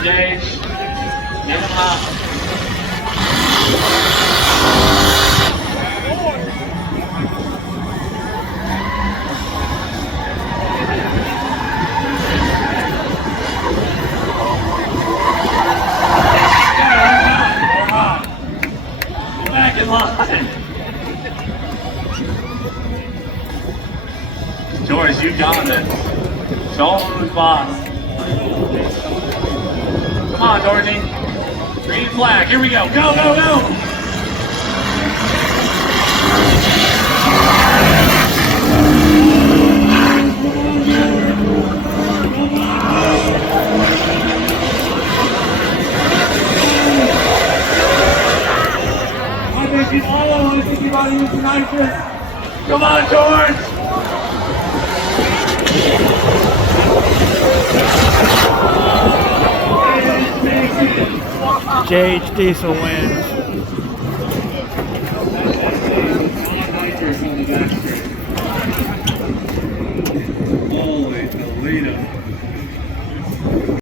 on, Gage. Get him up. Back in line. George, you got it. Show him who's boss. Come on, Dorothy. Green flag. Here we go. Go, go, go. Come on, George! JH Diesel wins. Holy Toledo.